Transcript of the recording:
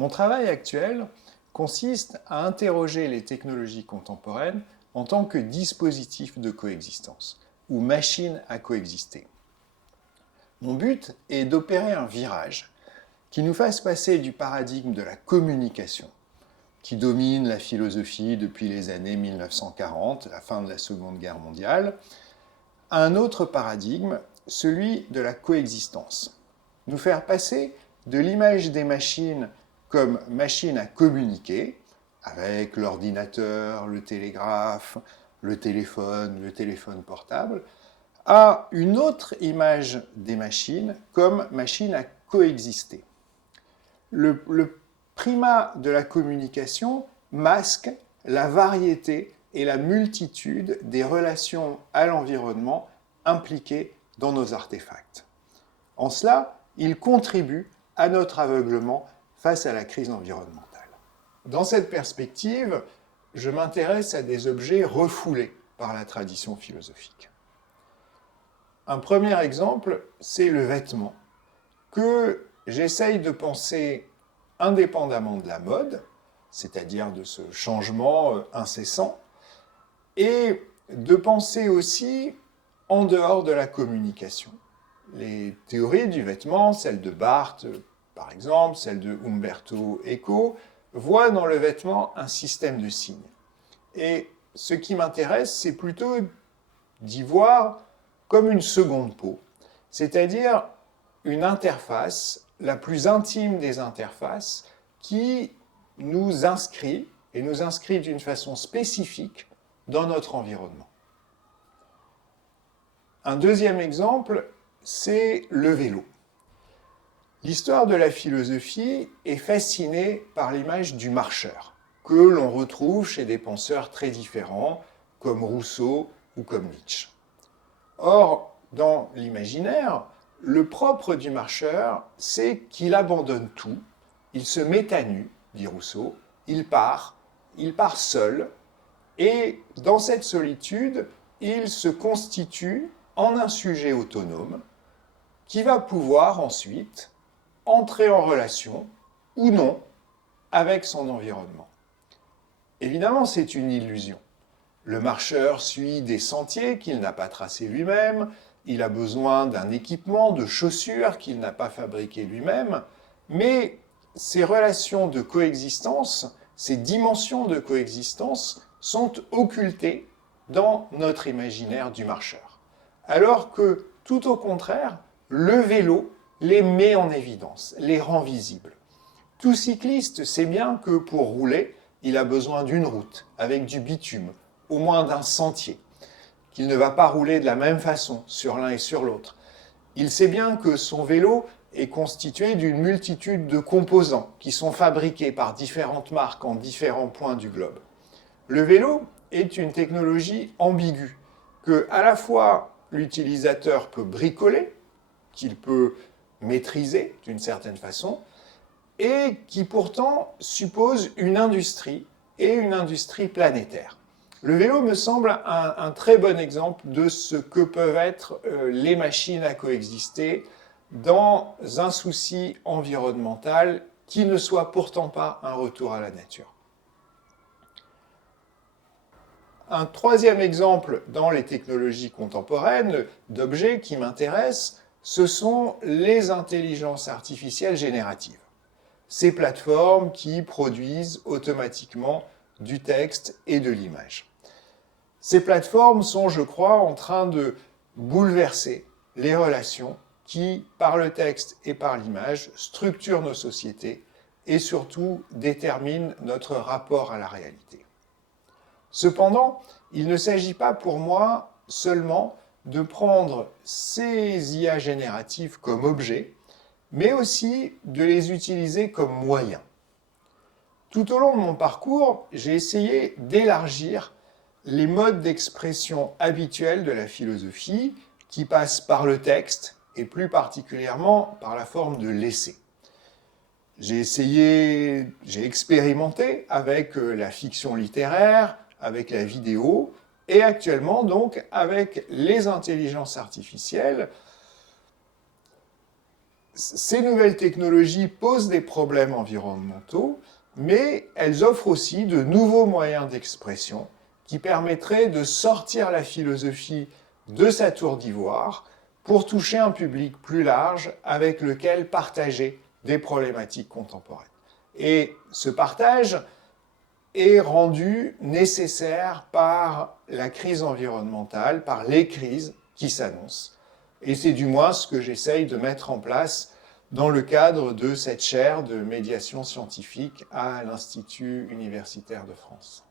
Mon travail actuel consiste à interroger les technologies contemporaines en tant que dispositifs de coexistence, ou machines à coexister. Mon but est d'opérer un virage qui nous fasse passer du paradigme de la communication, qui domine la philosophie depuis les années 1940, la fin de la Seconde Guerre mondiale, à un autre paradigme, celui de la coexistence. Nous faire passer de l'image des machines comme machines à communiquer, avec l'ordinateur, le télégraphe, le téléphone portable, à une autre image des machines comme machines à coexister. Le primat de la communication masque la variété et la multitude des relations à l'environnement impliquées dans nos artefacts. En cela, il contribue à notre aveuglement face à la crise environnementale. Dans cette perspective, je m'intéresse à des objets refoulés par la tradition philosophique. Un premier exemple, c'est le vêtement, que j'essaye de penser indépendamment de la mode, c'est-à-dire de ce changement incessant, et de penser aussi en dehors de la communication. Les théories du vêtement, celles de Barthes par exemple, celles de Umberto Eco, voient dans le vêtement un système de signes. Et ce qui m'intéresse, c'est plutôt d'y voir comme une seconde peau, c'est-à-dire une interface, la plus intime des interfaces, qui nous inscrit, et nous inscrit d'une façon spécifique, dans notre environnement. Un deuxième exemple, c'est le vélo. L'histoire de la philosophie est fascinée par l'image du marcheur, que l'on retrouve chez des penseurs très différents, comme Rousseau ou comme Nietzsche. Or, dans l'imaginaire, le propre du marcheur, c'est qu'il abandonne tout, il se met à nu, dit Rousseau, il part seul, et dans cette solitude, il se constitue en un sujet autonome qui va pouvoir ensuite entrer en relation, ou non, avec son environnement. Évidemment, c'est une illusion. Le marcheur suit des sentiers qu'il n'a pas tracés lui-même, il a besoin d'un équipement, de chaussures qu'il n'a pas fabriquées lui-même, mais ces relations de coexistence, ces dimensions de coexistence sont occultées dans notre imaginaire du marcheur. Alors que, tout au contraire, le vélo les met en évidence, les rend visibles. Tout cycliste sait bien que pour rouler, il a besoin d'une route, avec du bitume, au moins d'un sentier, qu'il ne va pas rouler de la même façon sur l'un et sur l'autre. Il sait bien que son vélo est constitué d'une multitude de composants qui sont fabriqués par différentes marques en différents points du globe. Le vélo est une technologie ambiguë, que à la fois l'utilisateur peut bricoler, qu'il peut maîtriser d'une certaine façon, et qui pourtant suppose une industrie, et une industrie planétaire. Le vélo me semble un très bon exemple de ce que peuvent être les machines à coexister dans un souci environnemental qui ne soit pourtant pas un retour à la nature. Un troisième exemple dans les technologies contemporaines d'objets qui m'intéressent, ce sont les intelligences artificielles génératives. Ces plateformes qui produisent automatiquement du texte et de l'image. Ces plateformes sont, je crois, en train de bouleverser les relations qui, par le texte et par l'image, structurent nos sociétés et surtout déterminent notre rapport à la réalité. Cependant, il ne s'agit pas pour moi seulement de prendre ces IA génératives comme objets, mais aussi de les utiliser comme moyens. Tout au long de mon parcours, j'ai essayé d'élargir les modes d'expression habituels de la philosophie qui passent par le texte et plus particulièrement par la forme de l'essai. J'ai expérimenté avec la fiction littéraire, avec la vidéo et actuellement donc avec les intelligences artificielles Ces nouvelles technologies posent des problèmes environnementaux, mais elles offrent aussi de nouveaux moyens d'expression qui permettraient de sortir la philosophie de sa tour d'ivoire pour toucher un public plus large avec lequel partager des problématiques contemporaines. Et ce partage est rendu nécessaire par la crise environnementale, par les crises qui s'annoncent. Et c'est du moins ce que j'essaye de mettre en place dans le cadre de cette chaire de médiation scientifique à l'Institut universitaire de France.